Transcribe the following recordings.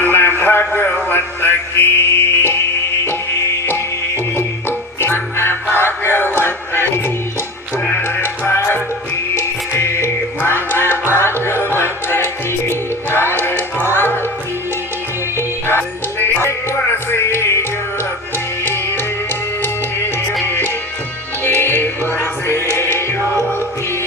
मन भगवत की मन भगवत की कर भक्ति रे मन भगवत की कर भक्ति रे गुर से योगी रे गुर से योगी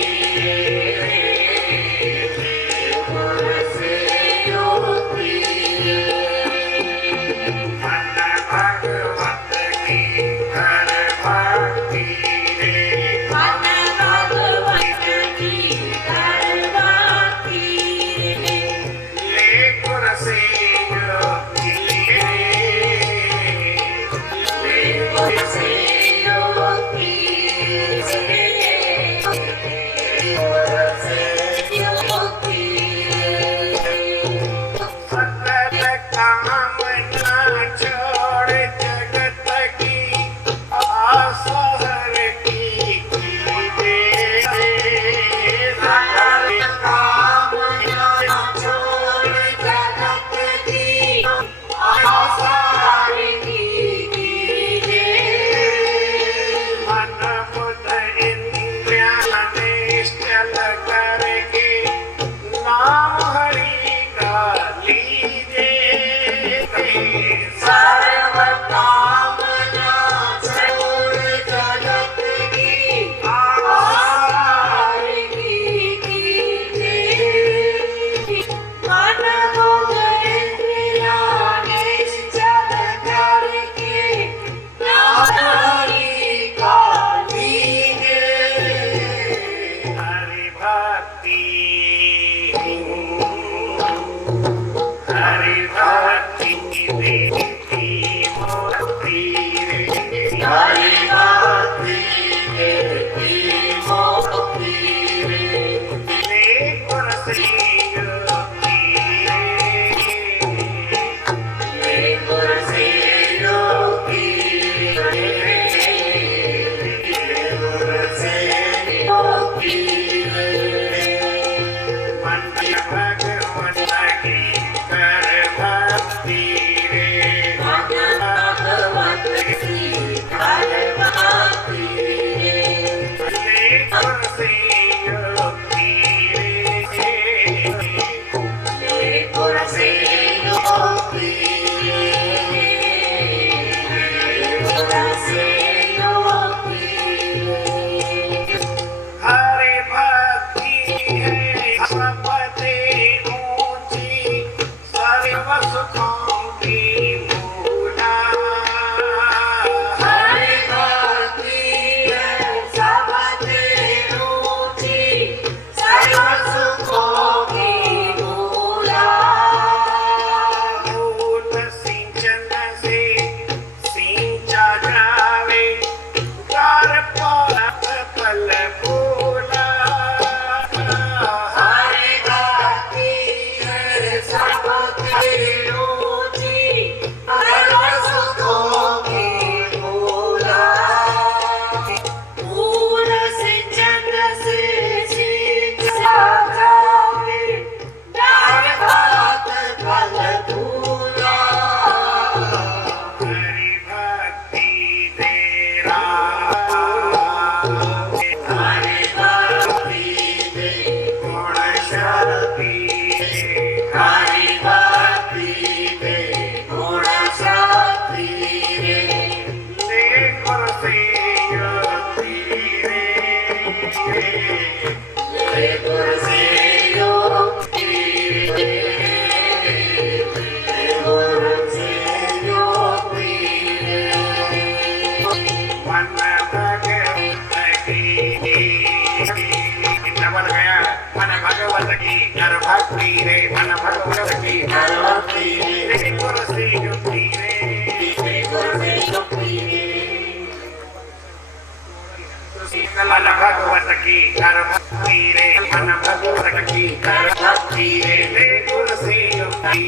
मन भगवत की कर भक्ति रे मन भगवत की कर भक्ति रे गुर से योगी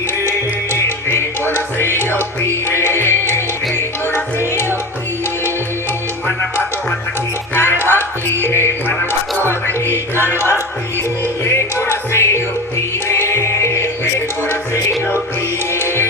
रे गुर से योगी रे गुर से योगी मन भगवत की कर भक्ति रे मन भगवत की कर भक्ति रे गुर से योगी रे गुर से योगी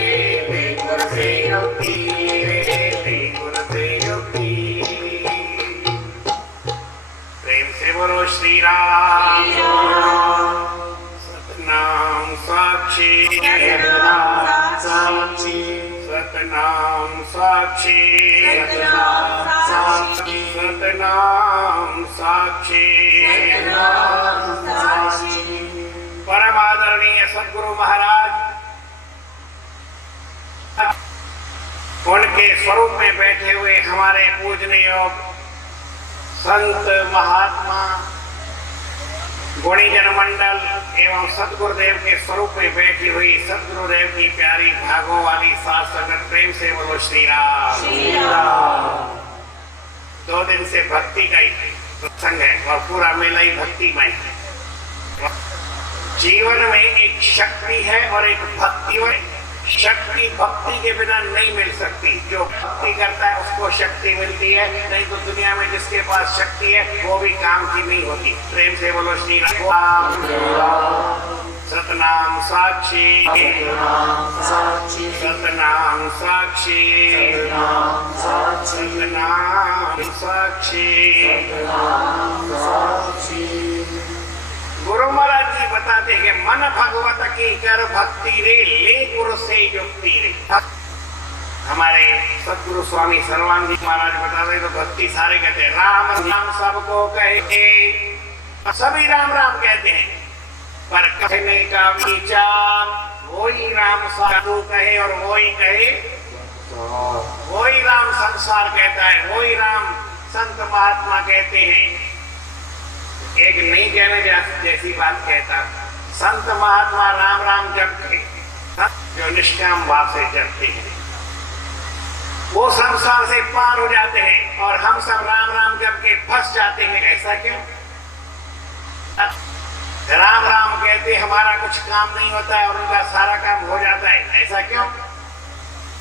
सतनाम साक्षी सतनाम साक्षी सतनाम साक्षी सतनाम साक्षी सतनाम साक्षी। परम आदरणीय सद्गुरु महाराज उनके स्वरूप में बैठे हुए हमारे पूजनीय संत महात्मा गुणीजन मंडल एवं सतगुरुदेव के स्वरूप में बैठी हुई सतगुरुदेव की प्यारी भागों वाली सात संगत, प्रेम से बोलो श्री राम। 2 दिन से भक्ति का ही प्रसंग है और पूरा मेला ही भक्तिमय है। जीवन में एक शक्ति है और एक भक्ति है। शक्ति भक्ति के बिना नहीं मिल सकती। जो भक्ति करता है उसको शक्ति मिलती है, नहीं तो दुनिया में जिसके पास शक्ति है वो भी काम की नहीं होती। प्रेम से बोलो श्री राम। सतनाम साक्षी सतनाम साक्षी सतनाम साक्षी। गुरु महाराज जी बताते हैं मन भगवत की कर भक्ति रे, ले गुरु से युक्ति रे। हमारे सतगुरु स्वामी सर्वानंद महाराज बताते तो भक्ति सारे कहते हैं। राम नाम सबको कहे, सभी राम राम कहते हैं, पर कहने का विचार वही राम साधु कहे और वही कहे, वही राम संसार कहता है, वही राम संत महात्मा कहते हैं। एक नहीं कहने जैसी बात कहता, संत महात्मा राम राम जपते जो निष्काम भाव से जपते हैं वो संसार से पार हो जाते हैं, और हम सब राम राम जप के फंस जाते हैं। ऐसा क्यों? राम राम कहते हमारा कुछ काम नहीं होता है और उनका सारा काम हो जाता है। ऐसा क्यों?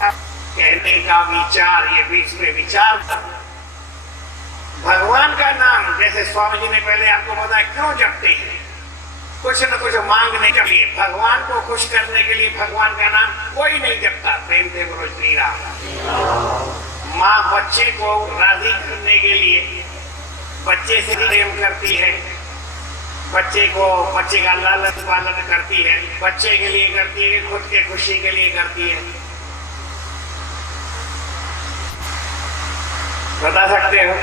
कहने का विचार, ये बीच में विचार था। भगवान का नाम जैसे स्वामी जी ने पहले आपको बताया क्यों जपते हैं, कुछ न कुछ मांगने के लिए, भगवान को खुश करने के लिए भगवान का नाम कोई नहीं जपता। प्रेम से बोलो श्री राम। माँ बच्चे को राजी करने के लिए बच्चे से प्रेम करती है, बच्चे का लालन पालन करती है, बच्चे के लिए करती है, खुद के खुशी के लिए करती है। बता सकते हो?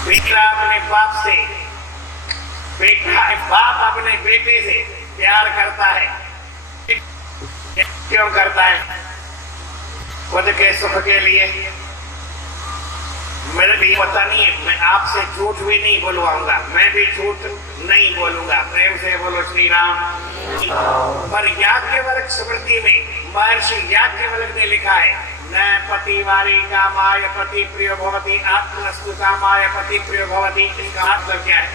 बेटा अपने बाप से, बाप अपने बेटे से प्यार करता है। क्यों करता है? खुद के सुख के लिए। मेरे भी पता नहीं है, मैं आपसे झूठ भी नहीं बोलवाऊंगा, मैं भी झूठ नहीं बोलूंगा। प्रेम से बोलो श्री राम। पर याज्ञवल्क्य स्मृति में महर्षि याज्ञवल्क्य ने लिखा है, न पतिवारी कामाय पति प्रियो भवति आत्मनस्तु कामाय पति प्रियो भवति। इसका मतलब क्या है?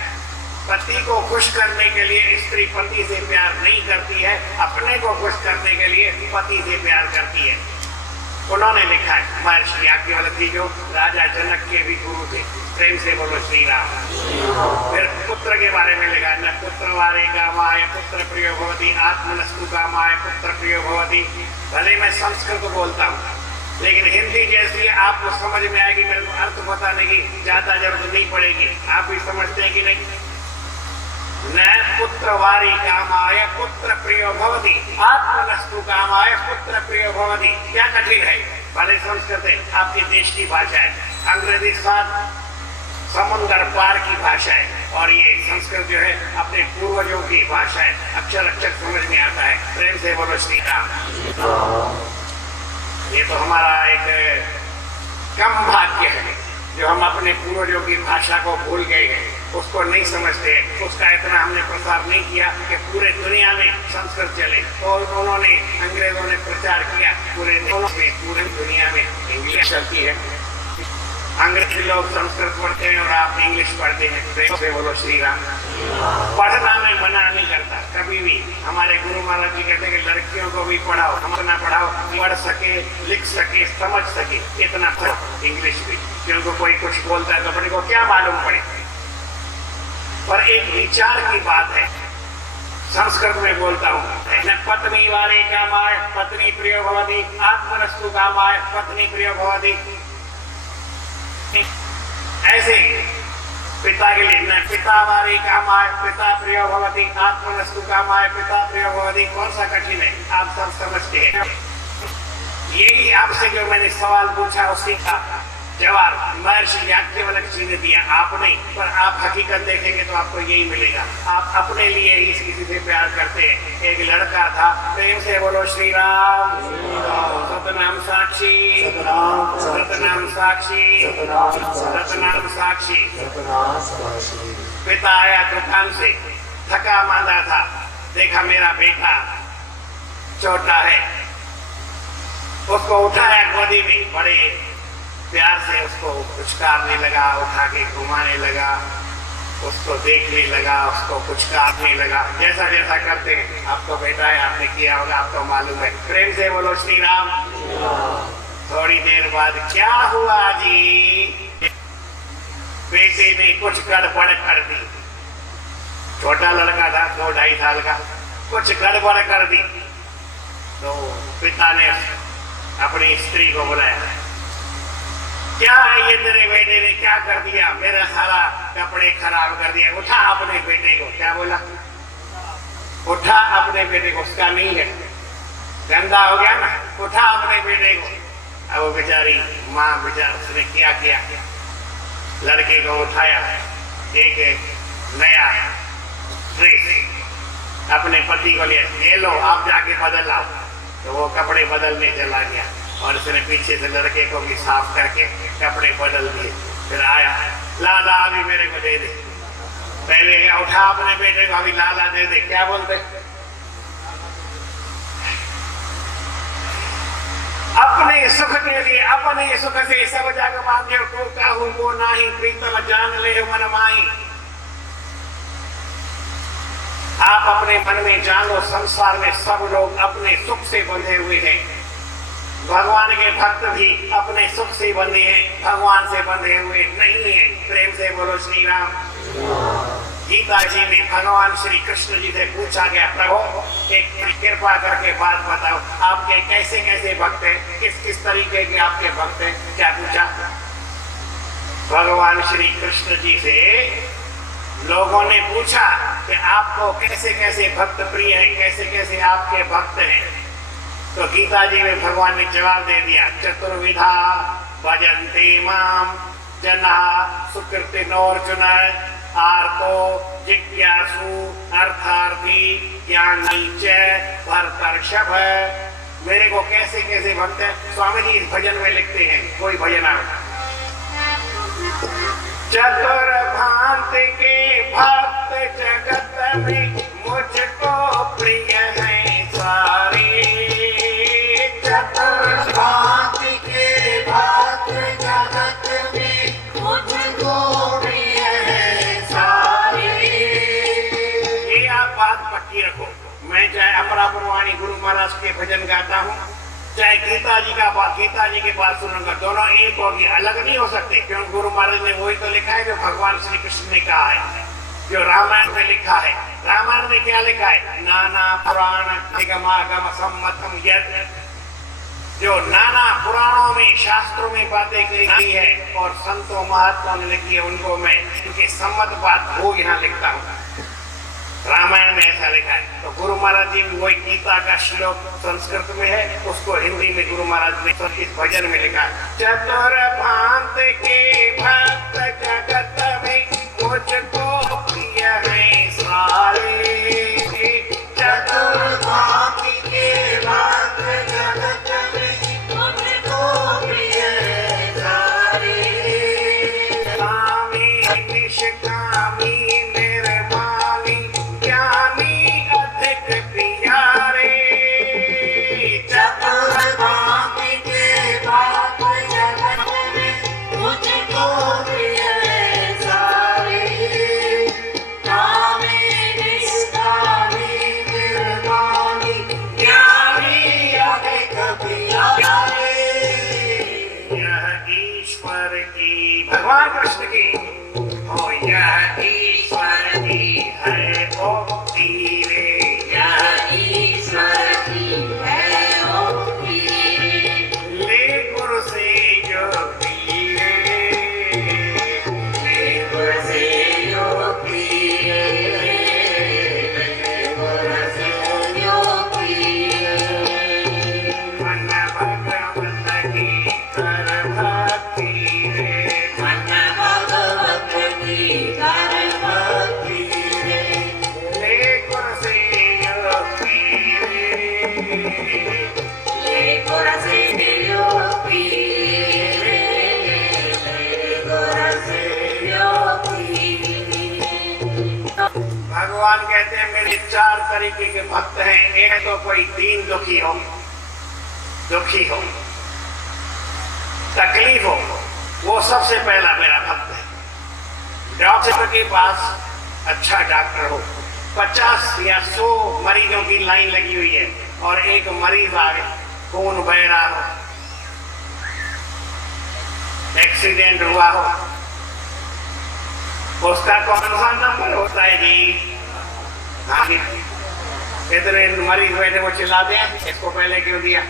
पति को खुश करने के लिए स्त्री पति से प्यार नहीं करती है, अपने को खुश करने के लिए पति से प्यार करती है। उन्होंने लिखा है महर्षि याज्ञवल्क्य जो राजा जनक के भी गुरु थे। प्रेम से बोलो श्री राम। फिर पुत्र के बारे में लिखा, न पुत्रवारे कामाय पुत्र प्रियो भवति आत्मनस्तु कामाय पुत्र प्रियो भवति। भले मैं संस्कृत बोलता हूँ लेकिन हिंदी जैसी आपको समझ में आएगी, मेरे को अर्थ बताने की ज्यादा जरूरत नहीं पड़ेगी। आप भी समझते हैं कि नहीं? न पुत्रवारी कामाय पुत्र प्रियो भवति आत्मनस्तु कामाय पुत्र प्रियो भवति। क्या कठिन है? भले संस्कृत है, आपके देश की भाषा है, अंग्रेजी साथ समुद्र पार की भाषा है, और ये संस्कृत जो है अपने पूर्वजों की भाषा है। अक्षर अक्षर समझ में आता है। प्रेम से बोलो श्री राम। ये तो हमारा एक कम भाग्य है जो हम अपने पूर्वजों की भाषा को भूल गए हैं, उसको नहीं समझते। उसका इतना हमने प्रसार नहीं किया कि पूरे दुनिया में संस्कृत चले, और उन्होंने अंग्रेजों ने प्रचार किया पूरे दुनिया में इंग्लिश चलती है। अंग्रेजी लोग संस्कृत पढ़ते हैं और आप इंग्लिश पढ़ते हैं। प्रेम से बोलो श्री राम। पढ़ना मैं मना नहीं करता कभी भी। हमारे गुरु महाराज जी कहते हैं कि लड़कियों को भी पढ़ाओ, हम ना पढ़ाओ, पढ़ सके, लिख सके, समझ सके, इतना पढ़ो इंग्लिश भी। क्योंकि कोई कुछ बोलता है तो अपने को क्या मालूम पड़े। पर एक विचार की बात है, संस्कृत में बोलता हूँ, न पत्नी वाले कामाय पत्नी प्रियो भवति आत्मनस्तु कामाय पत्नी प्रियो भवति। ऐसे पिता के लिए न पिता वारी कामाय पिता प्रियो भवति, आत्मनस्तु कामाय पिता प्रियो भवति। कौन सा कठिन है आप सब समझते हैं। यही आपसे जो मैंने सवाल पूछा उसी का जवाब महर्षि याज्ञवल्क्य जी ने दिया। आप नहीं, पर आप हकीकत देखेंगे तो आपको यही मिलेगा। आप अपने लिए ही किसी से प्यार करते हैं। एक लड़का था, प्रेम से बोलो श्री राम। सतनाम साक्षी, सतनाम साक्षी, सतनाम साक्षी। पिता आया दुकान से, थका मांदा था, देखा मेरा बेटा छोटा है, उसको उठाया गोदी में, बड़े प्यार से उसको पुचकारने लगा, उठा के घुमाने लगा, उसको देखने लगा, उसको पुचकारने लगा, जैसा जैसा करते हैं। आपको बेटा है, आपने किया होगा, आपको मालूम है। प्रेम से बोलो श्री राम। थोड़ी देर बाद क्या हुआ जी, बेटे ने कुछ गड़बड़ कर दी। छोटा लड़का था, 2-2.5 साल का, कुछ गड़बड़ कर दी। तो पिता ने अपनी स्त्री को बुलाया, क्या है ये तेरे बेटे ने क्या कर दिया, मेरा सारा कपड़े खराब कर दिया, उठा अपने बेटे को। क्या बोला, उठा अपने बेटे को, उसका नहीं है, गंदा हो गया ना, उठा अपने बेटे को। अब वो बेचारी माँ बेचारा, उसने क्या किया, लड़के को उठाया, एक नया ड्रेस अपने पति को लिया, ये लो आप जाके बदल लाओ। तो वो कपड़े बदलने चला गया और उसने पीछे से लड़के को भी साफ करके कपड़े बदल दिए। फिर आया, लाला अभी मेरे को दे दे। पहले क्या, उठा अपने बेटे को, अभी लाला दे दे। क्या बोलते, अपने सुख के लिए अपने सुख से सब जग मांगे, टोका हूं वो नाही, प्रीतम जान ले मन माही। आप अपने मन में जानो, संसार में सब लोग अपने सुख से बंधे हुए हैं। भगवान के भक्त भी अपने सुख से बंधे हैं, भगवान से बंधे हुए नहीं है। प्रेम से बोलो श्री राम। गीता जी में भगवान श्री कृष्ण जी से पूछा गया, प्रभु एक कृपा करके बात बताओ, आपके कैसे कैसे भक्त हैं, किस किस तरीके के आपके भक्त हैं। क्या पूछा भगवान श्री कृष्ण जी से, लोगों ने पूछा कि आपको कैसे कैसे भक्त प्रिय है, कैसे कैसे आपके भक्त हैं। तो गीता जी में भगवान ने जवाब दे दिया, चतुर्विधा भजन्ते माम जना, सुकृतिनोर्जुन, आर्तो जिज्ञासु, अर्थार्थी, ज्ञानी च भरतर्षभ। मेरे को कैसे कैसे भक्त है, स्वामी जी इस भजन में लिखते हैं। कोई भजन आ, चतुर्भांत के भक्त जगत में मुझको प्रिय है सारे। चतुर्भांत के भक्त जगत में मुझको प्रिय है सारे। ये आप बात पक्की रखो। मैं चाहे अपरापुर वाणी गुरु महाराज के भजन गाता हूँ, चाहे गीता जी के बात सुनूंगा, दोनों एक होगी, अलग नहीं हो सकते। क्योंकि गुरु महाराज ने वही तो लिखा है जो भगवान श्री कृष्ण ने कहा है, जो रामायण में लिखा है। रामायण में क्या लिखा है, नाना पुराण निगमागम सम्मतम यज्ञ, जो नाना पुराणों में शास्त्रों में बातें कही है और संतों महात्माओं ने लिखी है, उनको मैं उनके सम्मत बात वो यहाँ लिखता हूँ। रामायण में ऐसा लिखा है। तो गुरु महाराज जी भी वही गीता का श्लोक संस्कृत में है, उसको हिंदी में गुरु महाराज ने इस भजन में लिखा है। चतुर्भांत के भक्त जगत में मुझको प्रिय है सारे। चतुर्भांत के भक्त जगत में मुझको प्रिय है सारे। कामी निष्कामी भगवान कृष्ण की हो, यह ईश्वर की है ओ पीरे, यह ईश्वर की है ओ पीरे। ले गुरु से जो पीरे, ले गुरु से तरीके के भक्त हैं। एक तो कोई दीन दुखी हो, तकलीफ हो, वो सबसे पहला मेरा भक्त है। डॉक्टर के पास अच्छा डॉक्टर हो, 50 या 100 मरीजों की लाइन लगी हुई है और एक मरीज आ गया, खून बह रहा हो, एक्सीडेंट हुआ हो, उसका कौन सा नंबर होता है जी? हाँ जी, इतने मरीज बैठे वो चिल्लाते हैं, इसको पहले क्यों दिया?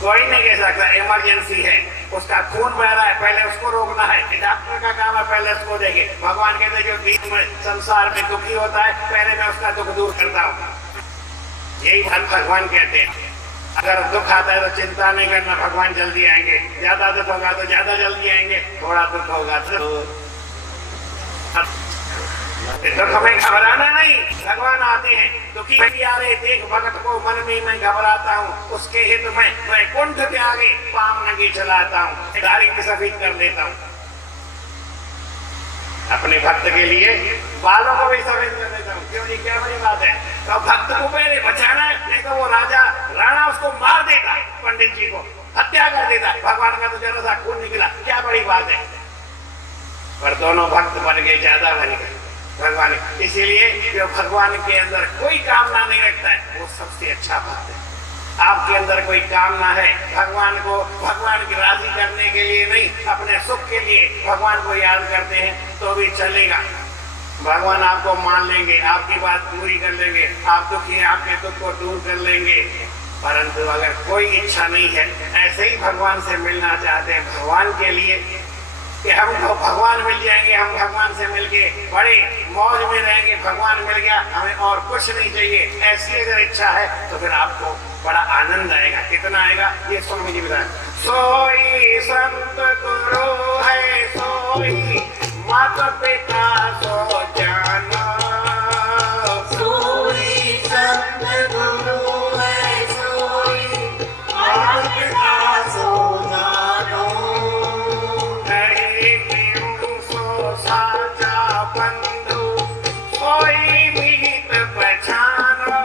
कोई नहीं कह सकता, इमरजेंसी है, उसका खून बह रहा है, पहले उसको रोकना है। डॉक्टर का काम है पहले उसको देखे। भगवान कहते हैं जो बीच में संसार में दुखी होता है, पहले मैं उसका दुख दूर करता हूँ। यही भगवान कहते हैं। अगर दुख आता है तो चिंता नहीं करना, भगवान जल्दी आएंगे। ज्यादा दुख होगा तो ज्यादा जल्दी आएंगे, थोड़ा दुख होगा तो हमें घबराना नहीं, भगवान आते हैं। दुखी प्यारे देख भगत को मन में मैं घबराता हूँ, उसके हित में मैं कुंठ के आगे पाम नंगी चलाता हूँ, दाढ़ी की सफेद कर देता हूँ। अपने भक्त के लिए बालों को भी सफेद कर देता हूँ। क्यों जी, क्या बड़ी बात है? तो भक्त को पहले बचाना है, नहीं तो वो राणा उसको मार देता है, पंडित जी को हत्या कर देता है। भगवान का तो जरा सा खून निकला, क्या बड़ी बात है? पर दोनों भक्त बन गए, ज्यादा बन गए भगवान। इसीलिए जो भगवान के अंदर कोई कामना नहीं रखता है, वो सबसे अच्छा भक्त है। आपके अंदर कोई कामना है, भगवान की राजी करने के लिए नहीं, अपने सुख के लिए भगवान को याद करते हैं तो भी चलेगा। भगवान आपको मान लेंगे, आपकी बात पूरी कर लेंगे, आप दुखी हैं आपके दुख को दूर कर लेंगे। परंतु अगर कोई इच्छा नहीं है, ऐसे ही भगवान से मिलना चाहते हैं भगवान के लिए कि हमको भगवान मिल जाएंगे, हम भगवान से मिलके बड़े मौज में रहेंगे, भगवान मिल गया, हमें और कुछ नहीं चाहिए, ऐसी अगर इच्छा है तो फिर आपको बड़ा आनंद आएगा। कितना आएगा ये स्वामी जी बताएं। सोई संत गुरु है, सोई माता पिता सो जाना, सोई संत गुरु है, सोई माता पिता सो जानो, साचा बंधु सोई मीत पहचानो,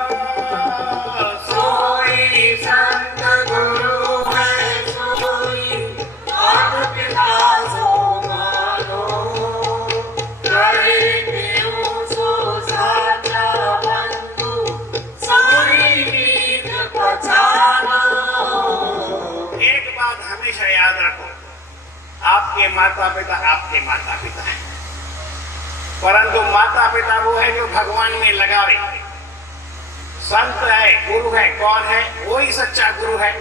सोई संत गुरु है, सोई माता पिता सो मानो, करे देव सो साचा बंधु, सोई मीत पहचानो। एक बात हमेशा याद रखो, आपके माता पिता है, परंतु माता पिता वो है जो भगवान में लगावे। संत है, गुरु है, कौन है? वही सच्चा गुरु है,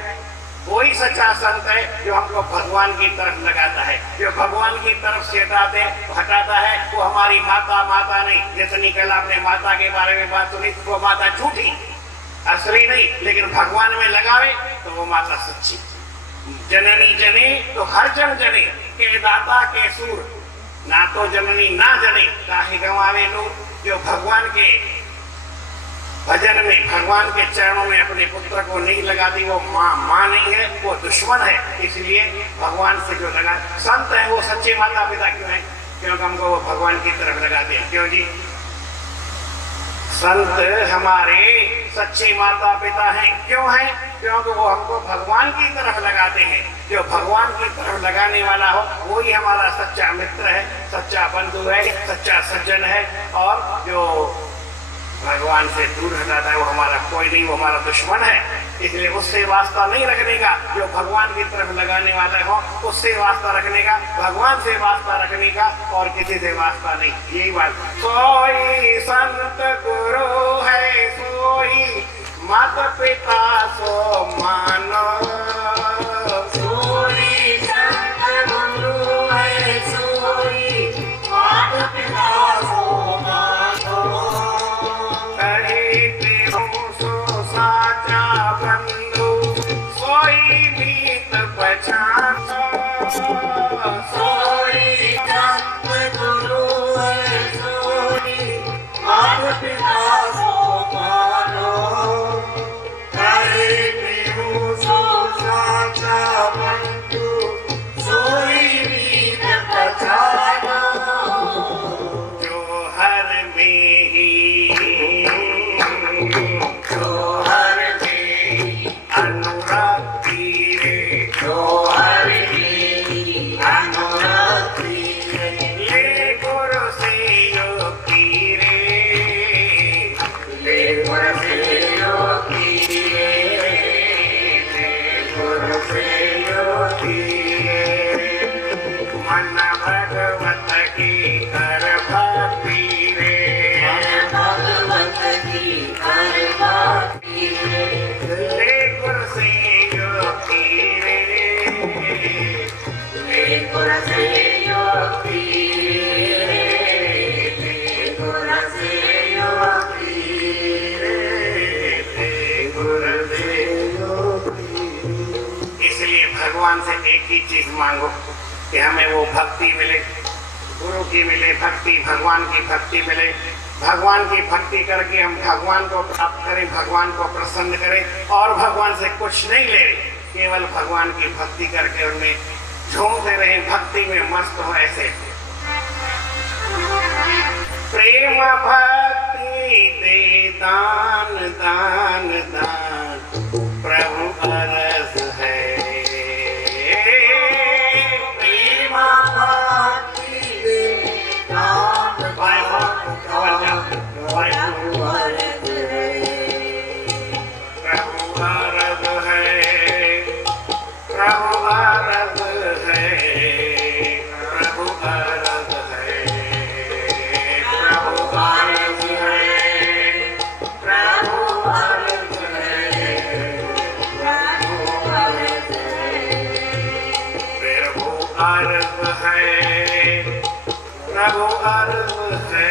वही सच्चा संत है जो हमको भगवान की तरफ लगाता है। जो भगवान की तरफ से हटाता है वो हमारी माता नहीं। जितनी कल आपने माता के बारे में बात सुनी, वो माता झूठी, असली नहीं, लेकिन भगवान में लगावे तो वो माता सच्ची। जननी जने तो हर जन जने, के दाता के सूर, ना तो जननी ना जने काहे गंवावे लोग। जो भगवान के भजन में, भगवान के चरणों में अपने पुत्र को नहीं लगाती, वो माँ नहीं है, वो दुश्मन है। इसलिए भगवान से जो लगा, संत है वो सच्चे माता पिता क्यों है? क्योंकि हमको वो भगवान की तरफ लगाते हैं। क्यों जी? संत हमारे सच्चे माता पिता हैं। क्यों हैं? क्योंकि वो हमको भगवान की तरफ लगाते हैं। जो भगवान की तरफ लगाने वाला हो वही हमारा सच्चा मित्र है, सच्चा बंधु है, सच्चा सज्जन है। और जो भगवान से दूर हटाता है वो हमारा कोई नहीं, वो हमारा दुश्मन है। इसलिए उससे वास्ता नहीं रखने का। जो भगवान की तरफ लगाने वाले हो उससे वास्ता रखने का, भगवान से वास्ता रखने का, और किसी से वास्ता नहीं। यही बात। सोई संत गुरु है, सोई माता पिता सो मानो, सोई संत गुरु है, सोई माता पिता सो मानो, साचा बंधु सोई मीत पहचानो, सोई संत गुरु है, सोई माता पिता सो चीज मांगो कि हमें वो भक्ति मिले, गुरु की मिले भक्ति, भगवान की भक्ति मिले। भगवान की भक्ति करके हम भगवान को प्राप्त करें, भगवान को प्रसन्न करें और भगवान से कुछ नहीं ले, केवल भगवान की भक्ति करके उनमें झूमते रहे, भक्ति में मस्त हो। ऐसे प्रेम भक्ति दे दान दान दान, प्रभु अरस है। प्रेम भक्ति दे दान दान दान, प्रभु अरस है। प्रभु अरस है, प्रभु अरस है, प्रभु अरस है, प्रभु अरस है, प्रभु अरस है। प्रभु अरस है, प्रभु अरस है,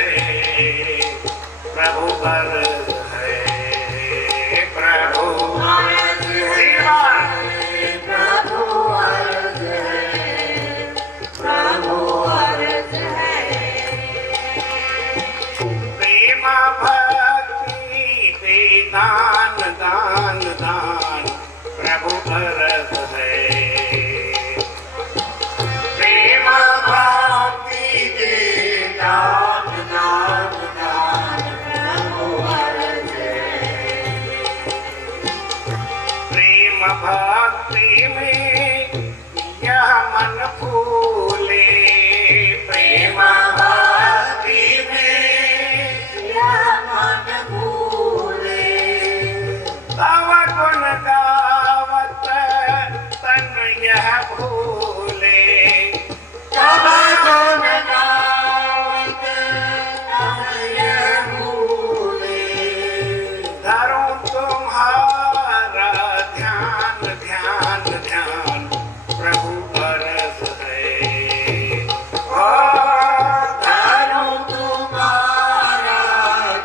प्रभु अरस है, प्रभु अरस है, प्रभु अरस है। प्रेम भक्ति दे दान दान दान, प्रभु अरस है। प्रेम भक्ति दे दान दान दान, प्रभु अरस है। प्रेम भक्ति में यह मन फूले, प्रेम भक्ति में यह मन भूले, तव गुण गावत तन यह भूले। तब गुण गावत तन यह भूले। धरो तुम्हारा ध्यान ध्यान ध्यान, प्रभु अरस है। ओ धरो तुम्हारा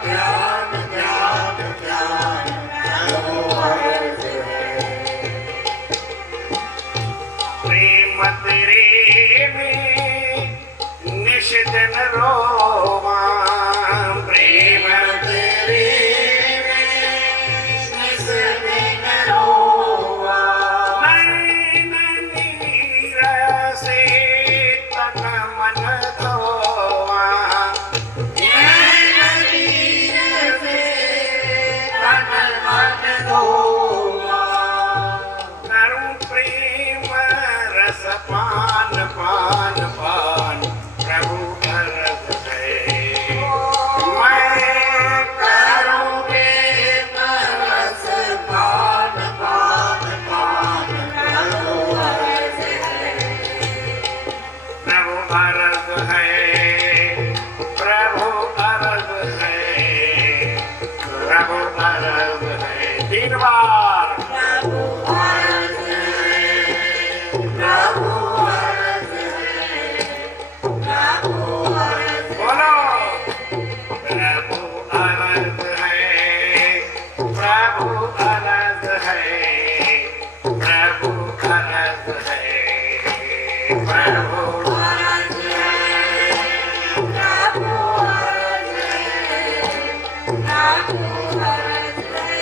ध्यान ध्यान ध्यान, प्रभु अरस है। प्रेम तेरे में निश दिन रोवा, प्रेम तेरे में निस दिन रोवा। नैन नीर से तन मन धोवा। नैन नीर से तन मन धोवा। करूं प्रेम रस पान पान पान, प्रभु अरस है। मैं करूं प्रेम रस पान पान पान, प्रभु अरस है। प्रभु अरस है, प्रभु अरस है, प्रभु अरस है। 3 बार प्रभु अरस है, प्रभु अरस है, प्रभु अरस बोलो। प्रभु अरस है, प्रभु अरस है, प्रभु अरस है, प्रभु अरस है, प्रभु अरस है, प्रभु अरस है।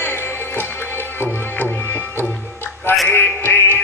कहीं प्रेम